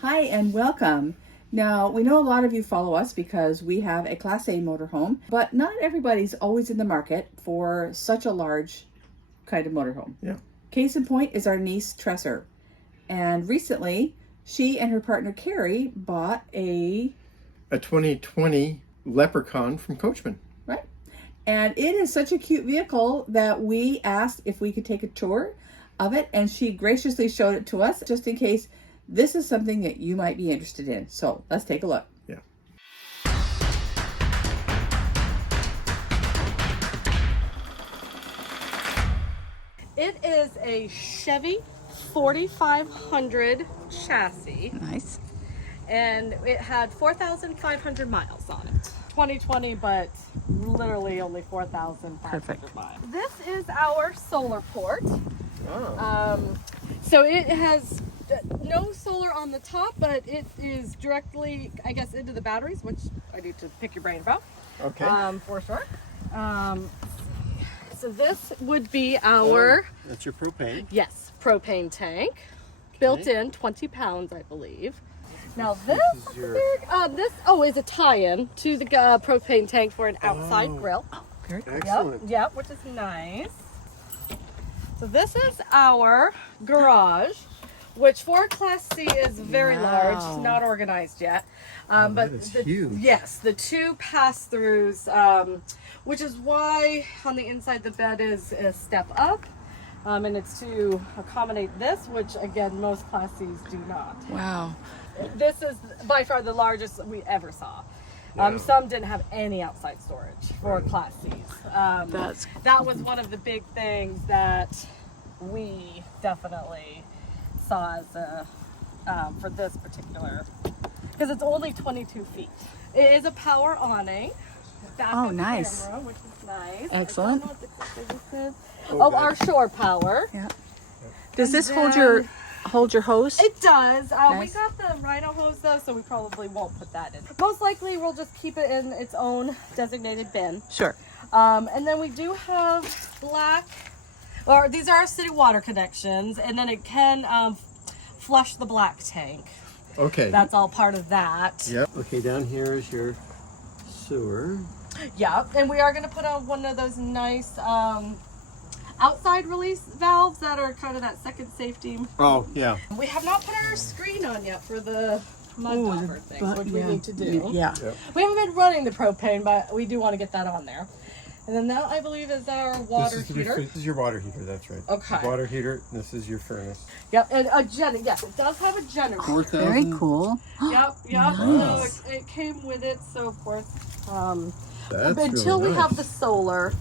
Hi and welcome. Now, we know a lot of you follow us because we have a Class A motorhome, but not everybody's always in the market for such a large kind of motorhome. Yeah. Case in point is our niece, Tresser. And recently, she and her partner, Carrie, bought a 2020 Leprechaun from Coachman. Right. And it is such a cute vehicle that we asked if we could take a tour of it, and she graciously showed it to us just in case this is something that you might be interested in. So let's take a look. Yeah. It is a Chevy 4500 chassis. Nice. And it had 4,500 miles on it. 2020, but literally only 4,500 miles. This is our solar port. Oh. So it has no solar on the top, but it is directly, I guess, into the batteries, which I need to pick your brain about. Okay. For sure. So this would be our... That's your propane. Yes, propane tank. Okay. Built in, 20 pounds, I believe. Now this is your... is a tie-in to the propane tank for an outside grill. Oh, very cool. Excellent. Yep, which is nice. So this is our garage, which for a Class C is very large. It's not organized yet. That But is the, huge. yes, the two pass-throughs, which is why on the inside the bed is a step up. And it's to accommodate this, which again, most Class Cs do not. Wow. This is by far the largest we ever saw. Yeah. Some didn't have any outside storage for Class Cs. That was one of the big things that we definitely saw as a, for this particular, because it's only 22 feet. It is a power awning. Oh, nice. Camera, which is nice. Excellent. I don't know what this is. Oh, our shore power. Yeah. Does And this hold then- your hose? It does. We Nice. got the Rhino hose though, so we probably won't put that in. Most likely we'll just keep it in its own designated bin. Sure. And then we do have black, or these are our city water connections, and then it can flush the black tank. Okay. That's all part of that. Yep. Okay, down here is your sewer. Yeah, and we are going to put on one of those nice outside release valves that are kind of that second safety. Oh, yeah. We have not put our screen on yet for the mud buffer things, which we need to do. Yeah. Yep. We haven't been running the propane, but we do want to get that on there. And then that, I believe, is our water heater. This is your water heater, that's right. Okay. Water heater, this is your furnace. Yep, and a generator. Yes, it does have a generator. 4,000. Very cool. Yep. Nice. So it came with it, so of course. That's until really we nice. have the solar,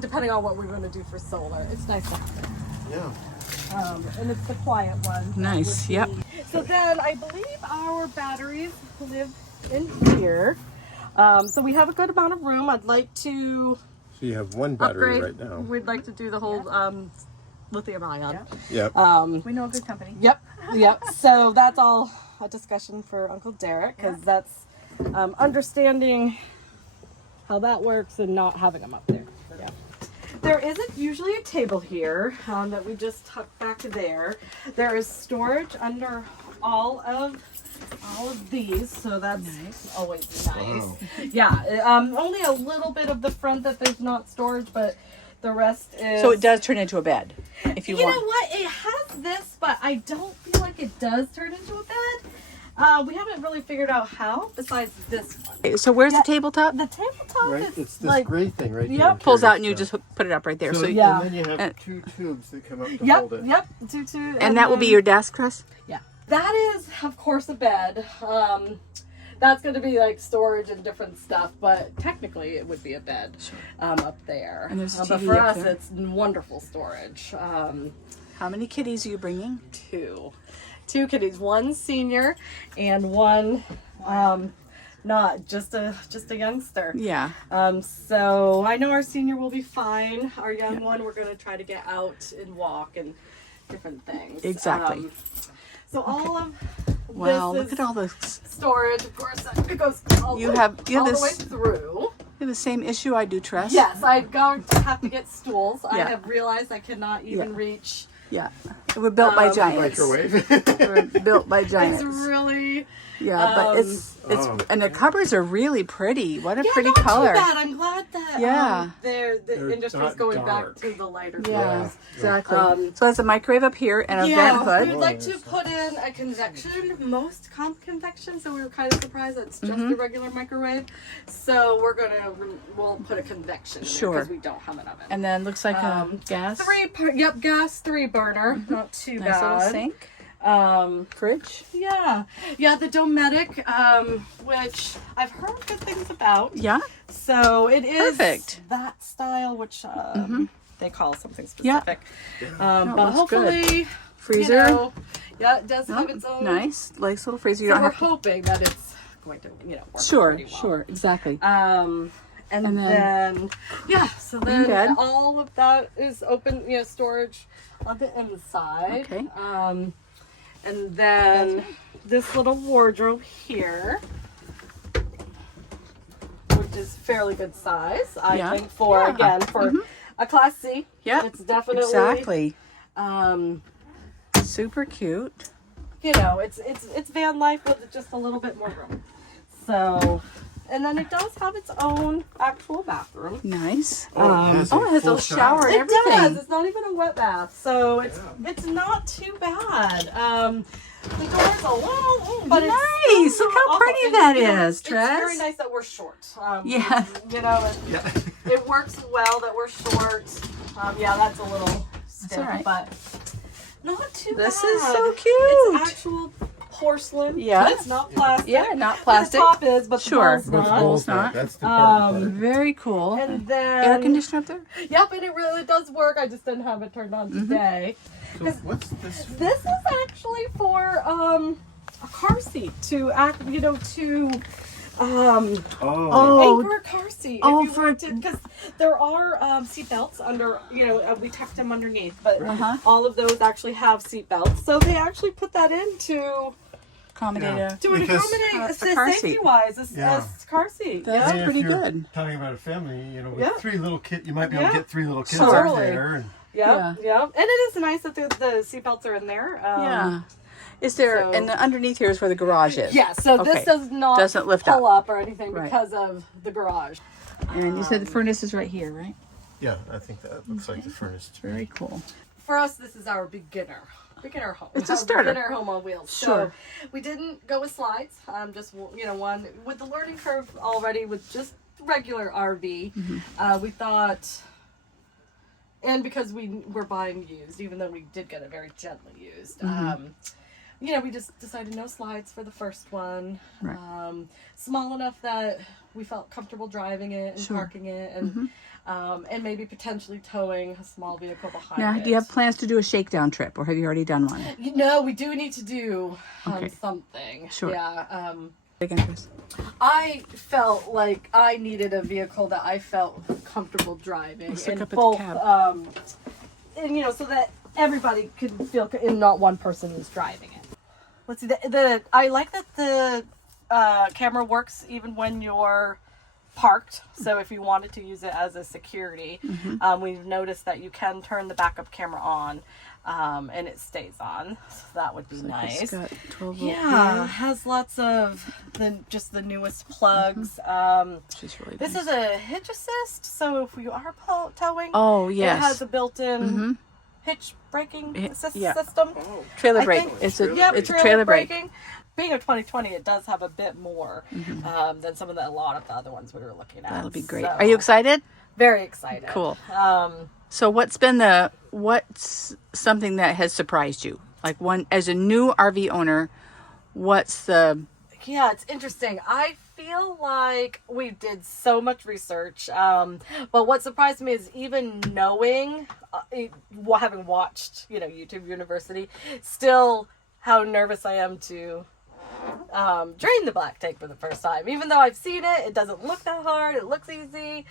depending on what we're going to do for solar, it's nice to have it. Yeah. And it's the quiet one. Nice, yep. So then I believe our batteries live in here. So we have a good amount of room. I'd like to So you have one battery upgrade. right now. We'd like to do the whole lithium ion. Yep. We know a good company. Yep. So that's all a discussion for Uncle Derek, because that's understanding how that works and not having them up there. Yeah. There isn't usually a table here that we just tuck back there. There is storage under all of these, so that's always nice. Wow. Yeah. Only a little bit of the front that there's not storage, but the rest is. So it does turn into a bed if you want. You know what? It has this, but I don't feel like it does turn into a bed. We haven't really figured out how, besides this one. So where's the tabletop? The tabletop Right? is It's this like, gray thing right Yep. here. Pulls out and you Carries just put it up right there. stuff. So, So, Yeah. and then you have And- two tubes that come up to hold it. yep, and that will be then- your desk, Chris? Yeah. That is, of course, a bed. That's going to be like storage and different stuff, but technically it would be a bed up there. And there's a but TV for up us, there. it's wonderful storage. How many kitties are you bringing? Two kitties, one senior and one not just a youngster. Yeah. So I know our senior will be fine. Our young one, we're going to try to get out and walk and different things. Exactly. So all of Wow, this look is at all this. storage. Of course, it goes all, You have all the this- way through. You have the same issue I do, Tress. Yes, I'm going to have to get stools. I Yeah. have realized I cannot even reach Yeah. We're built by giants. Microwave. We're built by giants. It's really, Yeah, but it's and the covers are really pretty. What a pretty not color. too bad. I'm glad that Yeah. the industry's not going dark. back to the lighter Yeah, colors. exactly. So it's a microwave up here and a vent Yeah, hood. we'd like to put in a convection, most comp convection, so we were kind of surprised that it's just a regular microwave. So we'll put a convection in Sure. because we don't have an oven. And then looks like gas. Gas 3 burner, not too Nice little bad. sink. Fridge. Yeah, the Dometic, which I've heard good things about. Yeah. So it is Perfect. that style, which they call something Yeah. specific. No, it But looks hopefully, Freezer. you know, it does have its own. Nice. Nice little freezer. You So don't we're have to... hoping that it's going to, work Sure, pretty well. sure, exactly. And And then so then bed. all of that is open, storage on the inside. Okay. And then this little wardrobe here, which is fairly good size, I think, for a Class C. Yeah, It's definitely exactly. Um, Super cute. it's van life with just a little bit more room. So, and then it does have its own actual bathroom. Nice. it has it has a shower and It everything. does. It's not even a wet bath, so it's not too bad. The door's a little, but Nice. it's Look how not pretty awful. that And, is, it's very Tress. nice that we're short. Yeah. It works well that we're short. That's a little stiff, all right. but not too bad. This is so cute. It's actual porcelain. Yeah. It's not plastic. Yeah, not plastic. The top is, but Sure. the bottom's not. Bowl's not. That's the part. Very cool. And then Air conditioner up there? Yep, and it really does work. I just didn't have it turned on today. So what's this? This is actually for a car seat to anchor a car seat. Because there are seat belts under, we tucked them underneath, but all of those actually have seat belts. So they actually put that in to Accommodate accommodate a car safety seat. wise a Yeah. car seat. That's And pretty if you're good. talking about a family, with Yeah. 3 little kids, you might be able to get 3 little kids Totally. up there. And Yeah. And it is nice that the seat belts are in there. Yeah. Is there, so- and underneath here is where the garage is. Yeah, so Okay. this does not Doesn't lift pull up. up or anything Right. because of the garage. And you said the furnace is right here, right? yeah, I think that looks like the furnace. Very cool. For us, this is our beginner home. It's a Our starter. Beginner home on wheels. Sure. So we didn't go with slides. Just one with the learning curve already with just regular RV. We thought, and because we're buying used, even though we did get it very gently used. We just decided no slides for the first one. Right. Small enough that we felt comfortable driving it and Sure. parking it, and maybe potentially towing a small vehicle behind Now, it. do you have plans to do a shakedown trip, or have you already done one? We do need to do Okay. something. Sure. Yeah. Again, Chris. I felt like I needed a vehicle that I felt comfortable driving, Let's look and up at the both, cab. and so that everybody could feel, and not one person is driving it. Let's see. I like that the camera works even when you're parked. So if you wanted to use it as a security, we've noticed that you can turn the backup camera on, and it stays on. So that would be nice. It's got 12 volt Yeah, here. has lots of the newest plugs. She's really This nice. is a hitch assist, so if you are towing, Oh, it yes. has a built-in hitch braking assist system. Trailer I brake. think- It's a Yep, it's a trailer brake. braking. Being a 2020, it does have a bit more than a lot of the other ones we were looking at. That'll be great. So, Are you excited? very excited? Cool. Um, So what's something that has surprised you? Like as a new RV owner, what's the Yeah, it's interesting. I feel like we did so much research, but what surprised me is even knowing, having watched, YouTube University, still how nervous I am to drain the black tank for the first time. Even though I've seen it, it doesn't look that hard. It looks easy.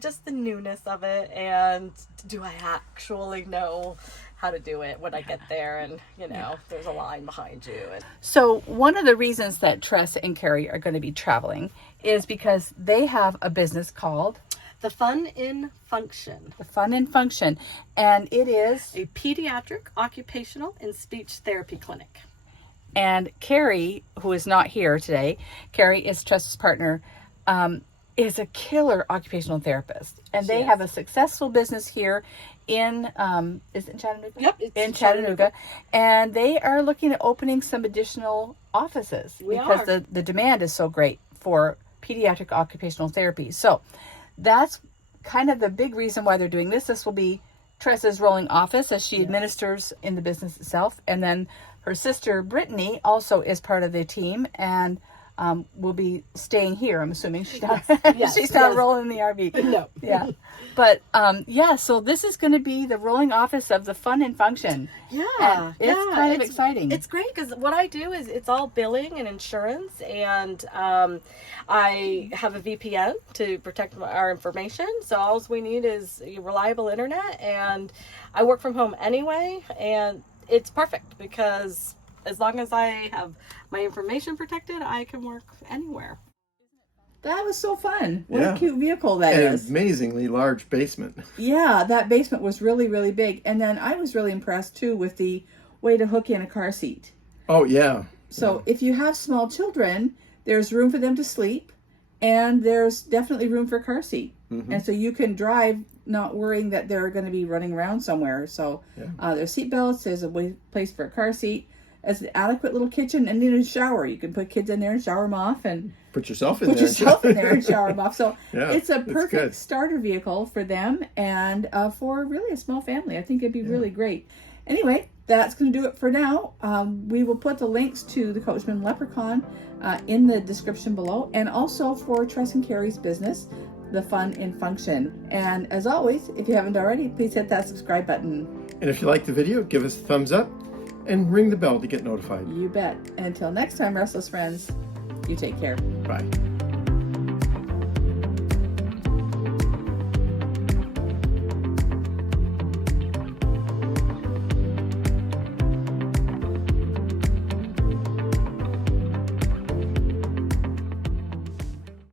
Just the newness of it, and do I actually know how to do it when I get there, and there's a line behind you. So one of the reasons that Tress and Carrie are going to be traveling is because they have a business called The Fun in Function. The Fun and Function. And it is... A pediatric, occupational, and speech therapy clinic. And Carrie, who is not here today, Carrie is Trust's partner, is a killer occupational therapist. And they have a successful business here in, is it in Chattanooga? Yep, it's in Chattanooga. And they are looking at opening some additional offices because the demand is so great for pediatric occupational therapy. So that's kind of the big reason why they're doing this. This will be Tressa's rolling office as she administers in the business itself. And then her sister, Brittany, also is part of the team and will be staying here. I'm assuming she's not, she's not rolling in the RV. No. Yeah. But so this is going to be the rolling office of the Fun and Function. Yeah. And it's kind of exciting. It's great because what I do is it's all billing and insurance, and I have a VPN to protect our information. So all we need is reliable internet, and I work from home anyway, and it's perfect because as long as I have my information protected, I can work anywhere. That was so fun. What a cute vehicle that is. An amazingly large basement. Yeah, that basement was really, really big. And then I was really impressed too with the way to hook in a car seat. Oh, yeah. So if you have small children, there's room for them to sleep, and there's definitely room for a car seat. Mm-hmm. And so you can drive not worrying that they're going to be running around somewhere. So there's seat belts, there's a place for a car seat. As an adequate little kitchen and in a shower. You can put kids in there and shower them off, and put yourself in there and shower them off. So it's a perfect good starter vehicle for them and for really a small family. I think it'd be really great. Anyway, that's going to do it for now. We will put the links to the Coachman Leprechaun in the description below, and also for Tress and Carrie's business, the Fun in Function. And as always, if you haven't already, please hit that subscribe button. And if you like the video, give us a thumbs up and ring the bell to get notified. You bet. And until next time, Restless friends, you take care. Bye.